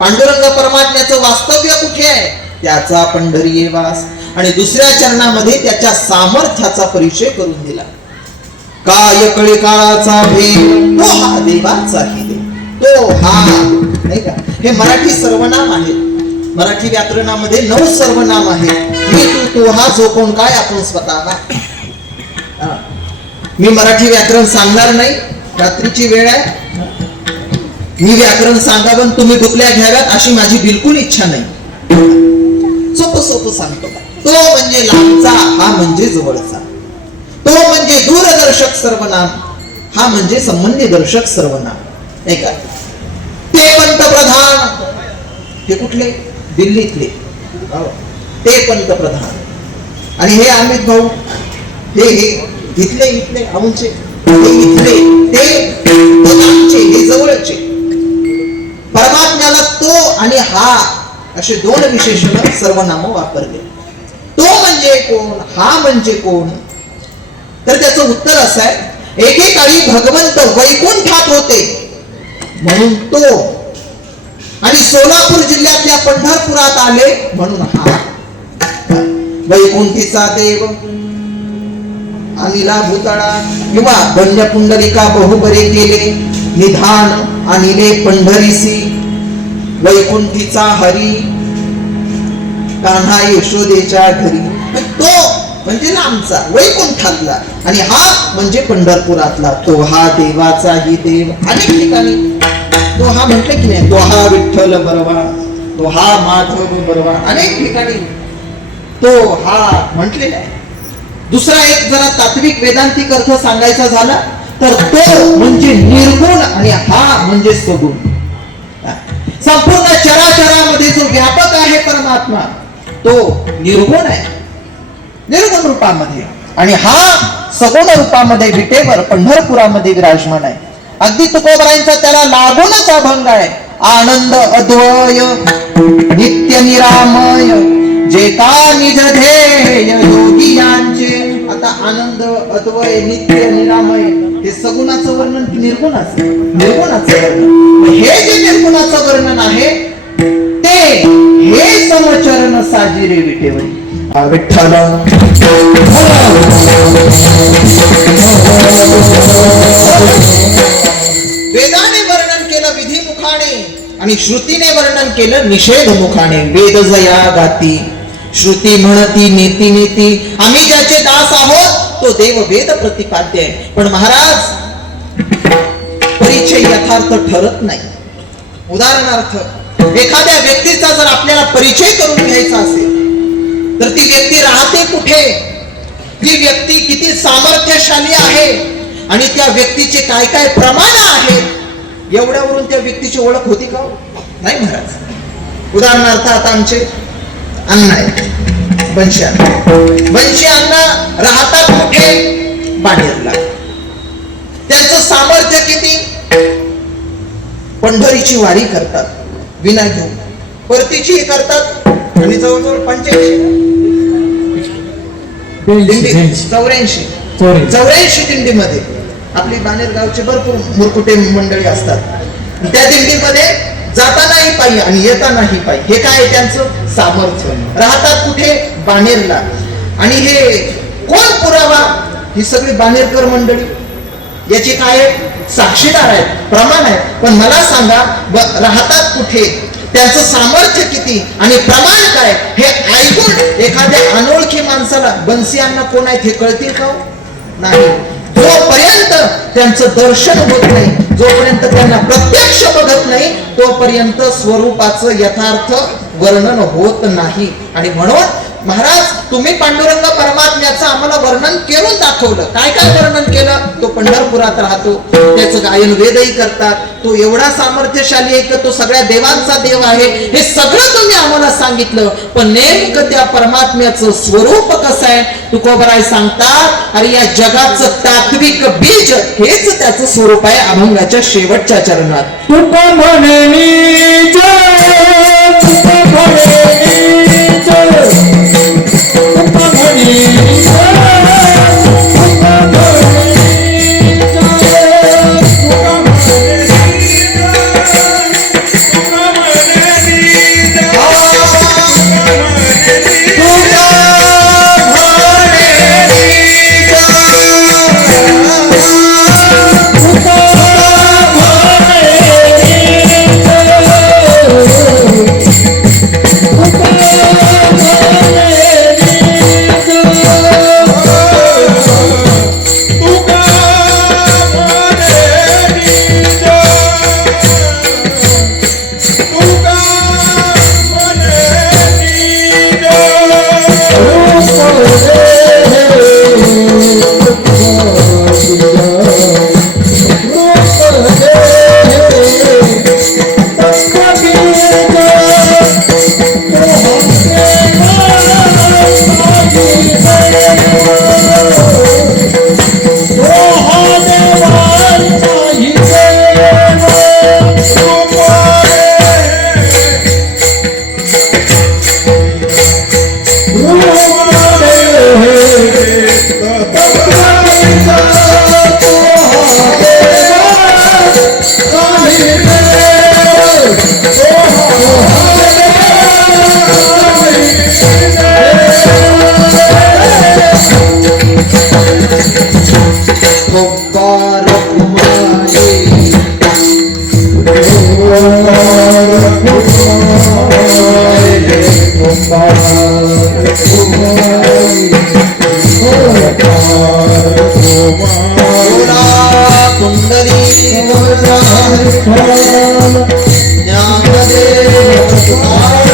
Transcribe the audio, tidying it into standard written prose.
पांडुरंग परमात्म्याचं वास्तव्य कुठे आहे? त्याचा पंढरी वास. आणि दुसऱ्या चरणामध्ये त्याच्या सामर्थ्याचा परिचय करून दिला. काय कळे काळाचा भेद, तो हा देवाचाही देव, तो हा नाही का. हे मराठी सर्वनाम आहे. मराठी व्याकरणामध्ये 9 सर्वनाम आहेत. मी तू तो हा जो कोण काय आपण स्वतः. मी मराठी व्याकरण सांगणार नाही, रात्रीची वेळ आहे. मी व्याकरण सांगावं तुम्ही डुकल्या घ्याव्यात अशी माझी बिलकुल इच्छा नाही. सोपं सोपं सांगतो. तो म्हणजे लांबचा, हा म्हणजे जवळचा. तो म्हणजे दूरदर्शक सर्वनाम, हा म्हणजे संबंधीदर्शक सर्वनाम. नाही का. ते पंतप्रधान, हे कुठले? दिल्लीतले. ते पंतप्रधान. आणि हे अमित भाऊ, हे इथले इथले आमचे, हे इथले, ते लांबचे, हे जवळचे. परमात्म्याला तो आणि हा असे 2 विशेषण सर्वनाम वापरले. तो म्हणजे कोण, हा म्हणजे कोण? तर त्याचं उत्तर असं आहे, एकेकाळी भगवंत वैकुंठात होते म्हणून तो, आणि सोलापूर जिल्ह्यातल्या पंढरपुरात आले म्हणून हा. वैकुंठीचा देव अनिला भूतळा किंवा बंड पुंडलिका बहुबरे केले निधान अनिले पंढरीसी. वैकुंठीचा हरी कान्हा यशोदेच्या घरी. तो म्हणजे लांबचा, वैकुंठातला, आणि हा म्हणजे पंढरपुरातला. तो हा देवाचाही देव. अनेक ठिकाणी तो हा म्हटलं की नाही, तो हा विठ्ठल बरवा, तो हा माधव बरवा, अनेक ठिकाणी तो हा म्हटलेला आहे. दुसरा एक जरा तात्विक वेदांतिक अर्थ सांगायचा झाला तर तो म्हणजे निर्गुण आणि हा म्हणजे सगुण. संपूर्ण चराचरामध्ये जो व्यापक आहे परमात्मा, तो निर्गुण आहे, निर्गुण रूपामध्ये, आणि हा सगुण रूपामध्ये विटेवर पंढरपुरामध्ये विराजमान आहे. अगदी तुकोबरायांचा त्याला लागूनच अभंग आहे. आनंद अद्वय नित्य निरामय जे का निज ध्येय योगी यांचे. आता आनंद अद्वय नित्य निरामय हे सगुणाचं वर्णन की निर्गुणाचं? निर्गुणाचं वर्णन. हे जे निर्गुणाचं वर्णन आहे ते हे समचरण साजिरे विटेवरी. विठ्ठल वेदाने वर्णन केलं विधिमुखाने आणि श्रुतीने वर्णन केलं निषेध मुखाने. वेद जया गाती श्रुती म्हणती नेती नेती, आम्ही ज्याचे दास आहोत तो देव वेद प्रतिपाद्य आहे. पण महाराज परिचय यथार्थ ठरत नाही. उदाहरणार्थ एखाद्या व्यक्तीचा जर आपल्याला परिचय करून घ्यायचा असेल तर ती व्यक्ती राहते कुठे, ती व्यक्ती किती सामर्थ्यशाली आहे आणि त्या व्यक्तीचे काय काय प्रमाण आहेत, एवढ्यावरून त्या व्यक्तीची ओळख होती का? नाही महाराज. उदाहरणार्थ आता आमचे अण्णा आहेत, बंशी अण्णा राहतात कुठे? बाणेरला. त्यांचं सामर्थ्य किती? पंढरीची वारी करतात विना घेऊन, परतीची करतात, आणि जवळजवळ 84 दिंडीमध्ये आपली बाणेर गावचे भरपूर मुरकुटे मंडळी असतात. त्या दिंडीमध्ये जातानाही पायी आणि येतानाही पायी. हे काय त्यांचं सामर्थ्य. राहतात कुठे? बाणेरला. आणि हे कोण पुरावा? ही सगळी बाणेरकर मंडळी याची काय साक्षीदार आहेत, प्रमाण आहेत. पण मला सांगा, राहतात कुठे, त्यांचं सामर्थ्य किती आणि प्रमाण काय, हे ऐकून एखाद्या अनोळखी माणसाला बन्सीयांना कोण आहेत हे कळतील का? नाही. जोपर्यंत त्यांचं दर्शन होत नाही, जोपर्यंत त्यांना प्रत्यक्ष बघत नाही, तोपर्यंत स्वरूपाचं यथार्थ वर्णन होत नाही. आणि म्हणून महाराज तुम्ही पांडुरंग परमात्म्याचं आम्हाला वर्णन करून दाखवलं. काय काय वर्णन केलं? तो पंढरपुरात राहतो, त्याचं गायन वेदही करतात, तो एवढा सामर्थ्यशाली आहे की तो सगळ्या देवांचा देव आहे, हे सगळं तुम्ही आम्हाला सांगितलं. पण नेमकं त्या परमात्म्याचं स्वरूप कसं आहे? तुकोबराय सांगतात, अरे या जगाचं तात्विक बीज हेच त्याचं स्वरूप आहे. अभंगाच्या शेवटच्या चरणात तुका म्हणे ज्ञानदेव तुकाराम